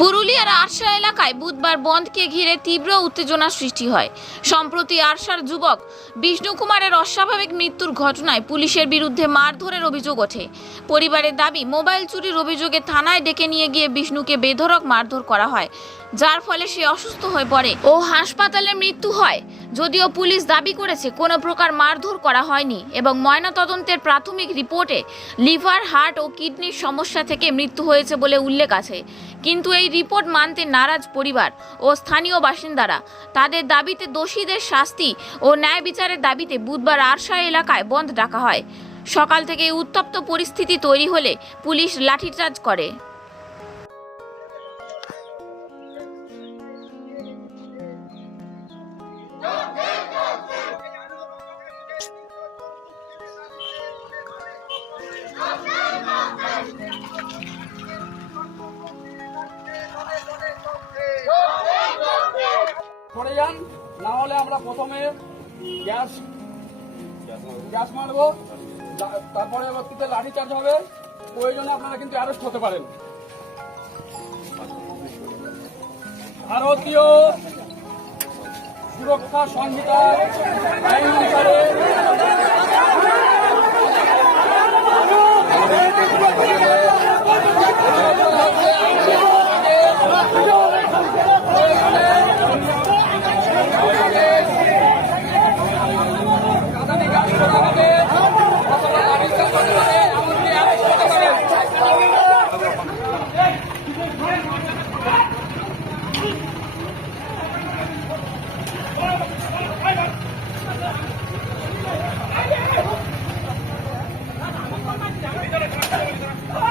পুরুলিয়ার আরশা এলাকায় বুধবার বন্ধকে ঘিরে তীব্র উত্তেজনা সৃষ্টি হয়। সম্প্রতি আরশার যুবক বিষ্ণু কুমারের অস্বাভাবিক মৃত্যুর ঘটনায় পুলিশের বিরুদ্ধে মারধরের অভিযোগ ওঠে। পরিবারের দাবি, মোবাইল চুরির অভিযোগে থানায় ডেকে নিয়ে গিয়ে বিষ্ণুকে বেধরক মারধর করা হয়। যার ফলে সে অসুস্থ হয়ে পড়ে ও হাসপাতালে মৃত্যু হয়। যদিও পুলিশ দাবি করেছে কোনো প্রকার মারধর করা হয়নি এবং ময়নাতদন্তের প্রাথমিক রিপোর্টে লিভার, হার্ট ও কিডনির সমস্যা থেকে মৃত্যু হয়েছে বলে উল্লেখ আছে। কিন্তু এই রিপোর্ট মানতে নারাজ পরিবার ও স্থানীয় বাসিন্দারা। তাদের দাবিতে দোষীদের শাস্তি ও ন্যায় বিচারের দাবিতে বুধবার আরশা এলাকায় বন্ধ ডাকা হয়। সকাল থেকে উত্তপ্ত পরিস্থিতি তৈরি হলে পুলিশ লাঠিচার্জ করে। করে যান। না হলে আমরা প্রথমে গ্যাস গ্যাস মারব। তারপরে পরবর্তীতে লাঠি চার্জ হবে। প্রয়োজনে আপনারা কিন্তু অ্যারেস্ট হতে পারেন। ভারতীয় সুরক্ষা সংহিতা আইন অনুসারে Oh!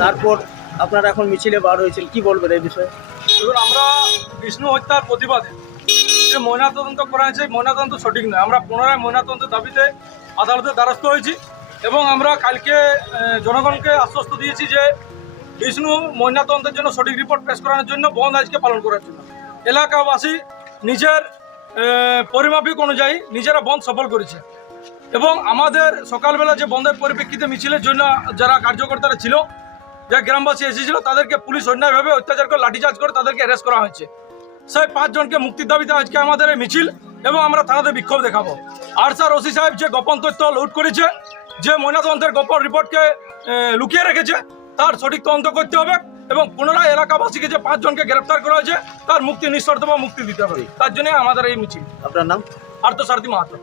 তারপর আপনারা এখন মিছিলে বার হয়েছিল কি বলবেন এই বিষয়ে? এবার আমরা বিষ্ণু হত্যার প্রতিবাদে যে ময়নাতদন্ত করা হয়েছে ময়নাতদন্ত সঠিক নয়। আমরা পুনরায় ময়নাতদন্তের দাবিতে আদালতের দ্বারস্থ হয়েছি এবং আমরা কালকে জনগণকে আশ্বস্ত দিয়েছি যে বিষ্ণু ময়নাতদন্তের জন্য সঠিক রিপোর্ট পেশ করানোর জন্য বন্ধ আজকে পালন করার জন্য। এলাকাবাসী নিজের পরিমাপিক অনুযায়ী নিজেরা বন্ধ সফল করেছে। এবং আমাদের সকালবেলা যে বন্ধের পরিপ্রেক্ষিতে মিছিলের জন্য যারা কার্যকর্তারা ছিল যে গ্রামবাসী এসেছিল তাদেরকে পুলিশ অন্যায়ভাবে অত্যাচার করে লাঠিচার্জ করে তাদেরকে অ্যারেস্ট করা হয়েছে। সেই পাঁচজনকে মুক্তির দাবিতে আজকে আমাদের এই মিছিল এবং আমরা থানাতে বিক্ষোভ দেখাবো। আর স্যার ওসি সাহেব যে গোপন তথ্য লুট করেছে যে ময়নাতদন্তের গোপন রিপোর্টকে লুকিয়ে রেখেছে তার সঠিক তদন্ত করতে হবে এবং পুনরায় এলাকাবাসীকে যে পাঁচজনকে গ্রেপ্তার করা হয়েছে তার মুক্তি নিঃশর্ত মুক্তি দিতে হবে। তার জন্য আমাদের এই মিছিল। আপনার নাম? আর্থসারথী মাহাতো।